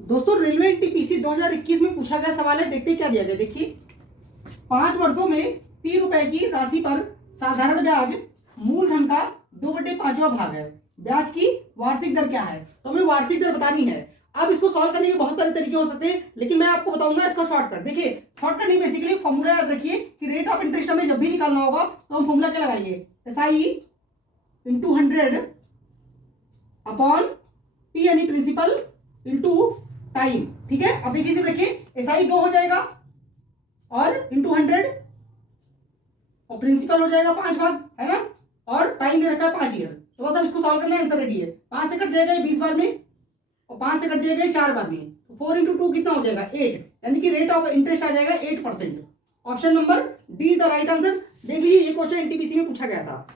दोस्तों railway NTPC 2021 में पूछा गया सवाल है, देखते क्या दिया गया। देखिए 5 वर्षों में ₹P की राशि पर साधारण ब्याज मूलधन का 2/5वां भाग है। ब्याज की वार्षिक दर क्या है? तो हमें वार्षिक दर बतानी है। अब इसको सॉल्व करने के बहुत सारे तरीके हो सकते हैं, लेकिन मैं आपको बताऊंगा इसका शॉर्टकट। देखिए शॉर्टकट नहीं, बेसिकली फॉर्मूला याद रखिए कि रेट ऑफ इंटरेस्ट हमें जब भी निकालना होगा तो हम फॉर्मूला क्या लगाएंगे, SI इंटू 100 अपॉन P यानी प्रिंसिपल इंटू टाइम। ठीक है, अब देखिए सिर्फ रखिए SI 2 हो जाएगा और इंटू 100 और प्रिंसिपल हो जाएगा 5 भाग, है ना, और टाइम दे रखा है 5 ईयर। तो बस अब इसको सॉल्व करना है, आंसर रेडी है। 5 से कट जाएगा 20 बार में और 5 से कट जाएगा 4 बार में, तो 4 इंटू 2 कितना हो जाएगा 8, यानी कि रेट ऑफ इंटरेस्ट आ जाएगा 8%। Option number D is the right answer. देख लीजिए ये क्वेश्चन एनटीपीसी में पूछा गया था।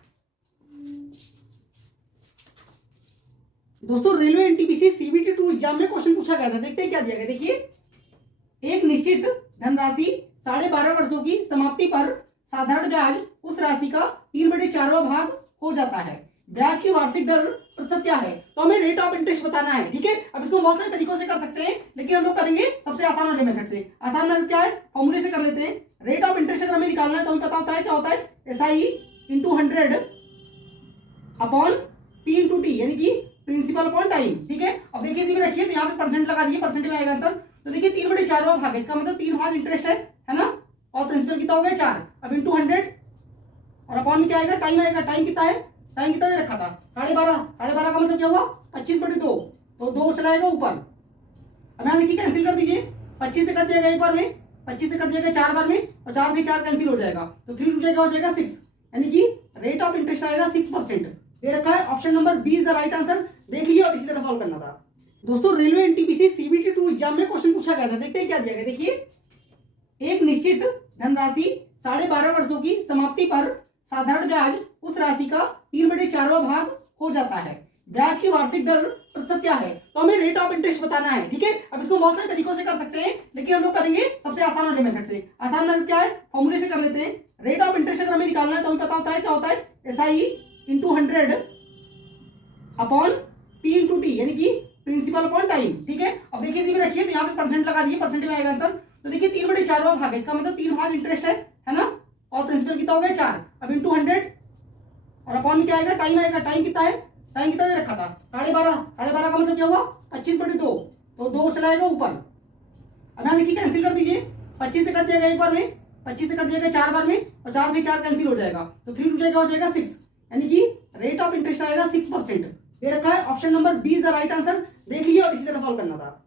दोस्तों रेलवे एनटीपीसी CBT 2 एग्जाम में क्वेश्चन पूछा गया था, देखते हैं क्या दिया गया। देखिए एक निश्चित धनराशि 12.5 वर्षों की समाप्ति पर साधारण ब्याज उस राशि का 3/4वां भाग हो जाता है। ब्याज की वार्षिक दर प्रतिशत क्या है? तो हमें रेट ऑफ इंटरेस्ट बताना है। ठीक है, अब इसको बहुत सारे तरीकों से कर सकते हैं, लेकिन हम लोग करेंगे सबसे आसान वाले मेथड से। आसान मेथड क्या है, फॉर्मूले से कर लेते हैं। रेट ऑफ इंटरेस्ट अगर हमें निकालना है तो हमें पता होता है क्या होता है, SI into 100 upon P into T, यानी कि प्रिंसिपल अपॉन टाइम। ठीक है, अब देखिए इसी में रखिए, तो यहाँ पे परसेंट लगा दिए, परसेंट में आएगा आंसर। तो देखिए 3/4वां भाग है, इसका मतलब 3 भाग इंटरेस्ट है ना, और प्रिंसिपल कितना हो गया 4। अब इंटू 100 और अपॉन में क्या आएगा, टाइम आएगा। टाइम कितना है, टाइम कितना दे रखा था 12.5, 12.5 का मतलब क्या हुआ 25/2, तो 2 चलाएगा ऊपर। अब यहाँ देखिए कैंसिल कर दीजिए, 25 से कट जाएगा एक बार में, 25 से कट जाएगा 4 बार में, और 4 से 4 कैंसिल हो जाएगा, तो 3 टू हो जाएगा 6, यानी कि रेट ऑफ इंटरेस्ट आएगा 6% दे रखा है। Option number B is the right answer. देख लीजिए और इसी तरह सॉल्व करना था। दोस्तों रेलवे एनटीपीसी CBT 2 एग्जाम में क्वेश्चन पूछा गया था, देखते हैं क्या दिया गया। देखिए एक निश्चित धनराशि 12.5 वर्षों की समाप्ति पर साधारण ब्याज उस राशि का 3/4वां भाग हो जाता है। ब्याज की वार्षिक दर प्रतिशत क्या है? तो हमें रेट ऑफ इंटरेस्ट बताना है। ठीक है, अब इसको बहुत सारे तरीकों से कर सकते हैं, लेकिन हम लोग करेंगे सबसे आसान वाले मेथड से। आसान मेथड क्या है, फॉर्मूले से कर लेते हैं। रेट ऑफ इंटरेस्ट अगर हमें निकालना है तो हमें पता होता है क्या होता है, SI into 100 upon P into T, यानी कि प्रिंसिपल अपॉन टाइम। ठीक है, अब देखिए इसी में रखिए, तो यहाँ पे परसेंट लगा दिए, परसेंट में आएगा आंसर। तो देखिए 3/4वां भाग है, इसका मतलब 3 भाग इंटरेस्ट है ना, और प्रिंसिपल कितना हो गया 4। अब इंटू 100 और अपॉन में क्या आएगा, टाइम आएगा। टाइम कितना है, टाइम कितना दे रखा था 12.5, 12.5 का मतलब क्या हुआ 25/2, तो 2 चलाएगा ऊपर। अब यहाँ देखिए कैंसिल कर दीजिए, 25 से कट जाएगा एक बार में, 25 से कट जाएगा 4 बार में, और 4 से 4 कैंसिल हो जाएगा, तो 3 टू हो जाएगा 6, यानी कि रेट ऑफ इंटरेस्ट आएगा 6% दे रखा है। Option number B is the right answer. देख लीजिए और इसी तरह सॉल्व करना था।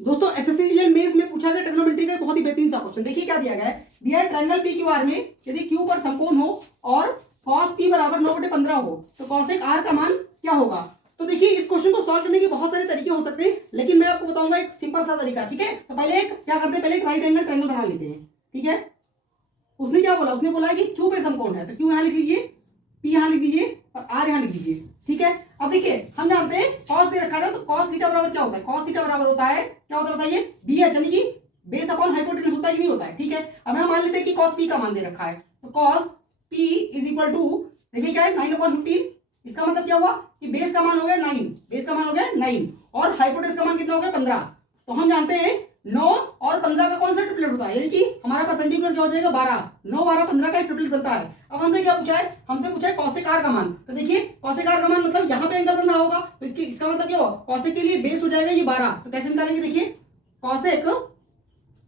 दोस्तों SSC GL मेंस में पूछा गया ट्रिग्नोमेट्री का बहुत ही बेहतरीन सा क्वेश्चन। देखिए क्या दिया गया है, दिया है ट्रायंगल PQR में यदि Q पर समकोण हो और cos P बराबर 9/15 हो तो cosec R का मान क्या होगा। तो देखिए इस क्वेश्चन को सॉल्व करने के बहुत सारे तरीके हो सकते हैं, लेकिन मैं आपको बताऊंगा एक सिंपल सा तरीका। ठीक है, तो पहले एक क्या करते हैं, पहले एक राइट एंगल ट्रायंगल बना लेते हैं। ठीक है, उसने क्या बोला, उसने बोला कि Q पे समकोण है, तो Q यहाँ लिख लीजिए, P यहाँ लिख दीजिए और R यहाँ लिख दीजिए। ठीक है, अब देखिए हम जानते हैं cos दे रखा है ना, तो cos थीटा बराबर क्या होता है, cos थीटा बराबर होता है क्या होता है बताइए, BH, यानी कि बेस अपॉन हाइपोटेनस होता है कि नहीं होता है। ठीक है, अब हम मान लेते हैं कि cos P का मान दे रखा है, तो cos P is equal to, देखिए क्या है 9/15, इसका मतलब क्या हुआ कि बेस का मान हो गया 9, बेस का मान हो गया 9 और हाइपोटेनस का मान कितना हो गया 15। तो हम जानते हैं 9 और 15 का कौन सा ट्रिपलेट होता है, यानी कि हमारा परपेंडिकुलर क्या हो जाएगा 12, 9 12 15 का ट्रिपलेट बनता है। अब हमसे क्या पूछा है, हमसे पूछा है cosec R का मान। तो देखिए cosec R का मान मतलब यहाँ पे एंगल बन रहा होगा, तो इसका मतलब क्या होगा, cosec के लिए बेस हो जाएगा ये 12। तो कैसे निकालेंगे, देखिए cosec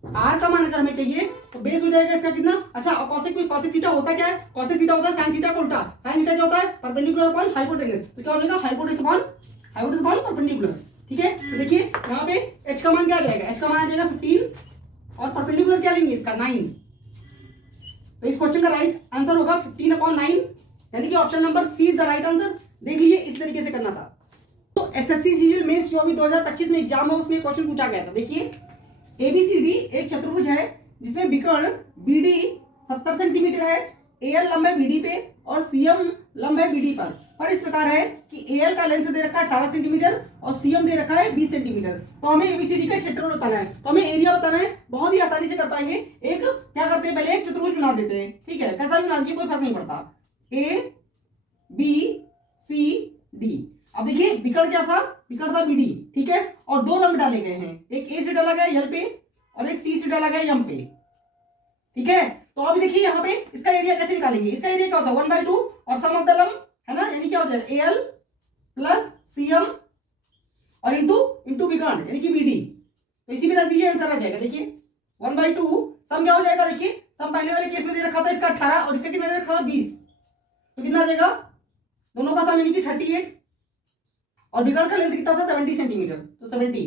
R का मान अगर हमें चाहिए तो बेस हो जाएगा इसका कितना, अच्छा और cosec थीटा होता क्या है, cosec थीटा होता है sin थीटा का उल्टा। sin थीटा क्या होता है, परपेंडिकुलर अपॉन हाइपोटेनस, तो क्या हो जाएगा हाइपोटेनस अपॉन परपेंडिकुलर। ठीक है, तो देखिए यहाँ पे h का मान क्या आ जाएगा, h का मान आ जाएगा 15 और परपेंडिकुलर क्या लेंगे इसका 9, तो इस क्वेश्चन का राइट आंसर होगा 15/9, यानी कि option number C is the right answer. देख लीजिए इस तरीके से करना था। तो SSC GL मेंस जो अभी 2025 में एग्जाम है उसमें क्वेश्चन पूछा गया था। देखिए ABCD एक चतुर्भुज है जिसमें विकर्ण BD 70 सेंटीमीटर है, AL लंब है BD पे और CM लंब है BD पर इस प्रकार है कि AL का लेंथ दे रखा है 18 सेंटीमीटर और CM दे रखा है 20 सेंटीमीटर। तो हमें ABCD का क्षेत्रफल बताना है, तो हमें एरिया बताना है, बहुत ही आसानी से कर पाएंगे। एक क्या करते हैं, पहले एक चतुर्भुज बना देते हैं। ठीक है, कैसा भी बना दीजिए कोई फर्क नहीं पड़ता, ABCD। अब देखिए विकर्ण क्या था, विकर्ण था बीडी, ठीक है, और दो लंब डाले गए हैं, एक ए से डाला गया एल पे और एक सी से डाला गया एम पे, ठीक है। तो अभी देखिए यहाँ पे इसका एरिया कैसे निकालेंगे, इसका एरिया क्या होता है 1/2 और सम ऑफ द लंब है ना, यानी क्या हो जाएगा एल प्लस सी एम और इंटू इंटू विकर्ण यानी कि बीडी, तो इसी में रख दीजिए, आंसर आ जाएगा। देखिए 1/2 सम क्या हो जाएगा, देखिए सम पहले वाले केस में दे रखा था इसका 18 और इसका कितना दे रखा था 20, तो कितना आ जाएगा दोनों का सम यानी कि 38 और विकर्ण का लेंथ कितना था 70 सेंटीमीटर, तो 70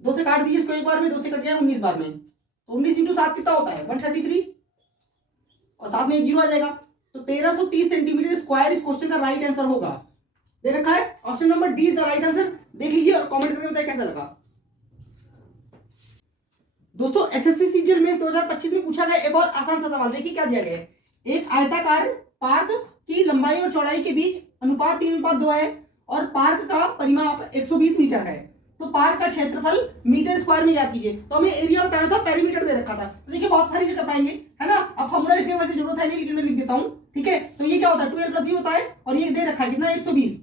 दो से काट दीजिए इसको एक बार में, दो से कट गया 19 बार में, तो 19 इंटू 7 कितना होता है 133 और साथ में एक जीरो आ जाएगा, तो 1330 सेंटीमीटर स्क्वायर इस क्वेश्चन का राइट आंसर होगा। दे रखा है option number D is the right answer. देख लीजिए और कमेंट करके बताइए कैसा लगा। दोस्तों एसएससी सीजीएल मेंस 2025 में पूछा गया एक और आसान सा सवाल, देखिए क्या दिया गया है। एक आयताकार पार्क की लंबाई और चौड़ाई के बीच अनुपात 3:2 है और पार्क का परिमाप 120 मीटर है, तो पार्क का क्षेत्रफल मीटर स्क्वायर में याद कीजिए। तो हमें एरिया बताना था, पेरीमीटर दे रखा था, तो देखिए बहुत सारी चीजें कर पाएंगे है ना। अब फॉर्मूला लिखने की वैसे जरूरत है नहीं, लेकिन मैं लिख देता हूं, ठीक है। तो ये क्या होता है 2l + b होता है और ये दे रखा है कितना 120,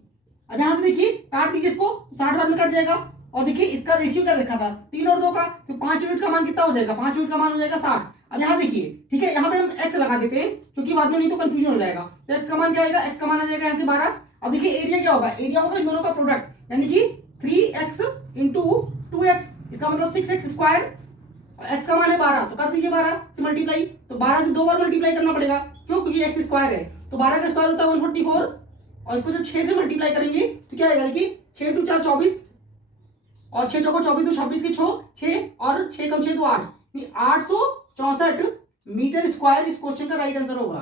अब यहां से देखिए काट दीजिए इसको 60 बार में कट जाएगा और देखिए इसका रेशियो क्या रखा था 3 और 2 का, तो 5 यूनिट का मान कितना हो जाएगा 5 यूनिट का मान हो जाएगा 60। अब यहाँ देखिए ठीक है, यहाँ पे हम x लगा देते हैं क्योंकि बाद में नहीं तो कंफ्यूजन हो जाएगा, तो x का मान क्या आएगा, x का मान आ जाएगा यहाँ से 12। अब देखिए एरिया क्या होगा, एरिया होगा इन दोनों का प्रोडक्ट यानी कि 3x × 2x, इसका मतलब 6x स्क्वायर और x का मान है 12, तो कर दीजिए 12 से मल्टीप्लाई, तो 12 से 2 बार मल्टीप्लाई करना पड़ेगा, क्यों क्योंकि x स्क्वायर है, तो 12 का स्क्वायर होता है 144 और इसको जब 6 से मल्टीप्लाई करेंगे तो क्या आएगा, देखिए 6 × 4 24 और 6 चौको 24 तो 26 की 6 और 6 कम 6 तो 8, 864 मीटर स्क्वायर इस क्वेश्चन का राइट आंसर होगा।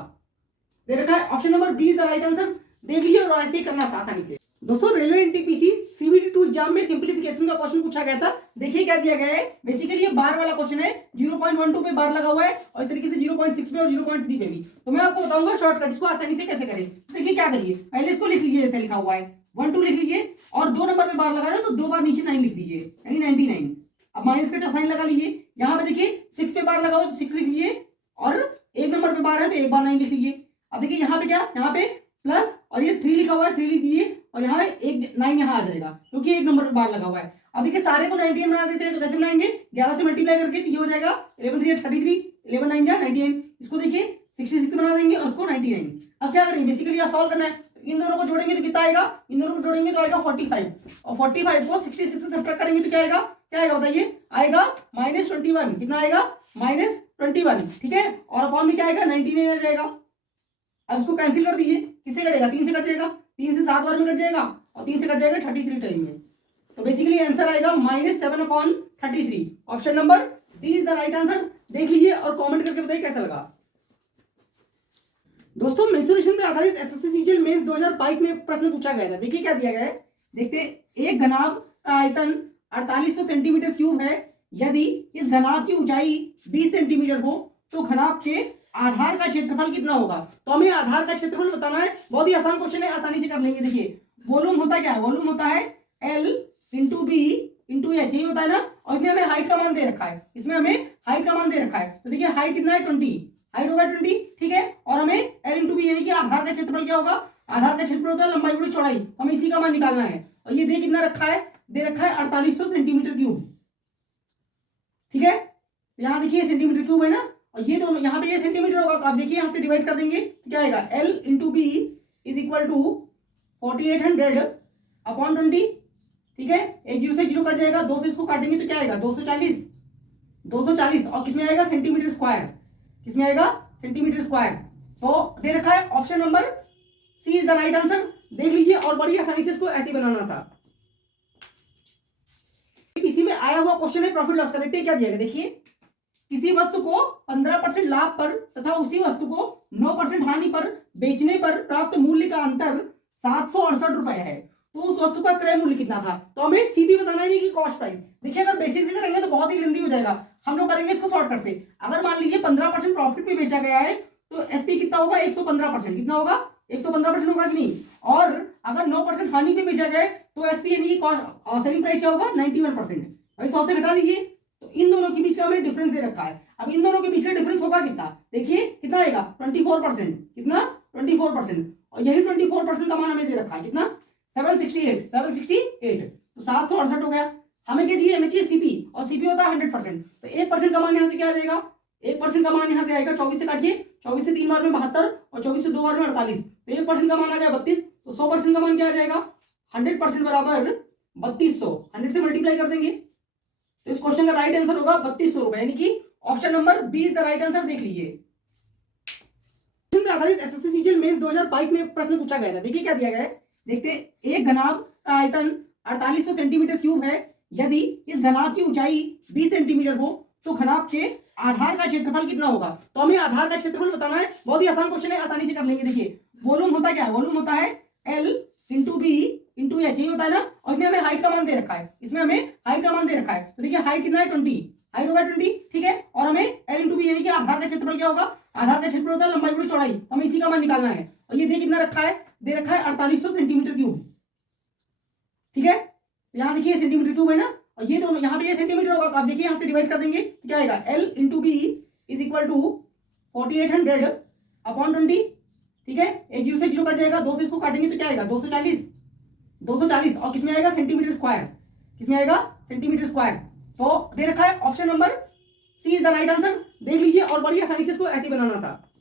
दे रखा है option number B is the right answer. देख लीजिए और ऐसे ही करना था आसानी से। दोस्तों रेलवे एनटीपीसी सीबीटी 2 एग्जाम में सिंपलीफिकेशन का क्वेश्चन पूछा गया था, देखिए क्या दिया गया है। बेसिकली ये बार वाला क्वेश्चन है, 0.12 पे बार लगा हुआ है और इस तरीके से 0.6 पे और 0.3 पे भी, तो मैं आपको बताऊंगा शॉर्टकट इसको आसानी से कैसे करें। देखिए क्या करिए, पहले इसको लिख लीजिए जैसे लिखा हुआ है 1 2 लिख लीजिए और 2 नंबर पे बार लगा रहे हो तो 2 बार नीचे 9 लिख दीजिए यानी 99। अब माइनस का साइन लगा लीजिए, यहाँ पे देखिए 6 पे बार लगा हो तो 6 लिख लीजिए और 1 नंबर पे बार है तो एक बार 9 लिख लीजिए। अब देखिए यहाँ पे क्या, यहाँ पे प्लस और ये 3 लिखा हुआ है 3 लिख दीजिए और यहाँ एक 9 यहाँ आ जाएगा क्योंकि 1 नंबर पे बार लगा हुआ है। अब देखिए सारे को 98 बना देते हैं, तो कैसे बनाएंगे 11 से मल्टीप्लाई करके, तो ये हो जाएगा 11 3 33 11 9 99, इसको देखिए 66 बना देंगे और उसको 99। अब क्या करेंगे, बेसिकली आप सॉल्व करना है, इन दोनों को जोड़ेंगे तो कितना आएगा, इन दोनों को जोड़ेंगे तो आएगा 45 और 45 को 66 से सब्ट्रैक्ट करेंगे तो क्या आएगा, क्या आएगा बताइए, आएगा -21, कितना आएगा -21, ठीक है, और अपॉन में क्या आएगा 99 आ जाएगा। अब इसको कैंसिल कर दीजिए, किससे कटेगा 3 से कट जाएगा, 3 से 7 बार में कट जाएगा और 3 से कट जाएगा 33 टाइम में, तो बेसिकली आंसर आएगा -7/33। Option number D is the right answer. देख लीजिए और कमेंट करके बताइए कैसा लगा। दोस्तों मेंसुरेशन पे आधारित एसएससी सीजीएल मेंस 2022 में एक प्रश्न पूछा गया था, देखिए क्या दिया गया है। देखते हैं, एक घनाभ का आयतन 4800 सेंटीमीटर क्यूब है, यदि इस घनाभ की ऊंचाई 20 सेंटीमीटर हो तो घनाभ के आधार का क्षेत्रफल कितना होगा। तो हमें आधार का क्षेत्रफल बताना है, बहुत ही आसान क्वेश्चन है, आसानी से कर लेंगे। देखिए वॉल्यूम होता क्या है, वॉल्यूम होता है L × B × H, यही होता है ना, और इसमें हमें हाइट का मान दे रखा है, इसमें हमें हाइट का मान दे रखा है, तो देखिए हाइट कितना है 20, हाइट होगा 20, ठीक है, और हमें L × B यानी कि आधार का क्षेत्रफल क्या होगा, आधार का क्षेत्रफल होता है लंबाई × चौड़ाई, हमें इसी का मान निकालना है, और ये दे कितना रखा है, दे रखा है 4800 सेंटीमीटर क्यूब, ठीक है। यहाँ देखिए सेंटीमीटर क्यूब है ना, और ये दोनों यहाँ पे ये सेंटीमीटर होगा, तो आप देखिए यहाँ से डिवाइड कर देंगे तो क्या आएगा, L × B = 4800/20, ठीक है, एक जीरो से जीरो कट जाएगा, 2 से इसको काटेंगे तो क्या आएगा 240 और किसमें आएगा सेंटीमीटर स्क्वायर, किसमें आएगा सेंटीमीटर स्क्वायर। तो दे रखा है option number C is the right answer. देख लीजिए और बड़ी आसानी से इसको ऐसे ही बनाना था। पीसी में आया हुआ क्वेश्चन है प्रॉफिट लॉस का, देखते हैं क्या दिया गया। देखिए किसी वस्तु को 15% लाभ पर तथा उसी वस्तु को 9% हानि पर बेचने पर प्राप्त मूल्य का अंतर 768 रुपए है, तो उस वस्तु का क्रय मूल्य कितना था। तो हमें सीपी बताना है, नहीं कि कॉस्ट प्राइस। देखिए अगर बेसिक से करेंगे तो बहुत ही लेंदी हो जाएगा, हम लोग करेंगे इसको शॉर्टकट से। अगर मान लीजिए 15% प्रॉफिट में बेचा गया है तो एसपी कितना होगा 115%, कितना होगा 115% होगा कि नहीं, और अगर 9% हानि पे बेचा गया तो एसपी यानी सेलिंग प्राइस क्या होगा 91%। भाई 100 से घटा दीजिए, तो इन दोनों के बीच का हमें डिफरेंस दे रखा है। अब इन दोनों के बीच का डिफरेंस होगा कितना, देखिए कितना आएगा 24%, कितना 24%, और यही 24% का मान हमें दे रखा है कितना 768 तो 768 हो गया। हमें क्या चाहिए, हमें चाहिए सीपी, और सीपी होता है 100%। तो 1% का मान यहाँ से क्या आ जाएगा, 1% का मान यहाँ से आएगा 24 से काटिए, 24 से 3 बार में 72 और 24 से 2 बार में 48, तो 1% का मान आ गया 32। तो 100% का मान क्या आ जाएगा, 100% बराबर 3200, 100 से मल्टीप्लाई कर देंगे। तो इस क्वेश्चन का राइट आंसर होगा 3200 रुपए, यानी कि option number B is the right answer. देख लीजिए पे आधारित एसएससी सीजीएल मेंस 2022 में एक प्रश्न पूछा गया था। देखिए क्या दिया गया है, देखते हैं। एक घनाभ का आयतन 4800 सेंटीमीटर क्यूब है। यदि इस घनाभ की ऊंचाई 20 सेंटीमीटर हो तो घनाभ के आधार का क्षेत्रफल कितना होगा। तो हमें आधार का क्षेत्रफल बताना है। बहुत ही आसान क्वेश्चन है, आसानी से कर लेंगे। देखिए वॉल्यूम होता क्या है, वॉल्यूम होता है L into B into H, यही होता है ना। और इसमें हमें हाइट का मान दे रखा है, इसमें हमें हाइट का मान दे रखा है। तो देखिए हाइट कितना है 20, हाइट होगा 20, ठीक है। और हमें L इंटू बी यानी कि आधार का क्षेत्रफल क्या होगा, आधार का क्षेत्रफल होता है लंबाई गुणा चौड़ाई, हमें इसी का मान निकालना है। और ये दे कितना रखा है, दे रखा है 4800 सेंटीमीटर क्यूब, ठीक है। यहाँ देखिए सेंटीमीटर क्यूब है ना, और ये दोनों यहाँ पे ये सेंटीमीटर होगा, तो आप देखिए यहाँ से डिवाइड कर देंगे तो क्या आएगा, L into B is equal to 4800 upon 20, ठीक है। एक जीरो से जीरो कट जाएगा, 2 से इसको काटेंगे तो क्या आएगा 240, और किसमें आएगा सेंटीमीटर स्क्वायर, किसमें आएगा सेंटीमीटर स्क्वायर। तो दे रखा है option number C is the right answer. देख लीजिए, और बड़ी आसानी से इसको ऐसे बनाना था।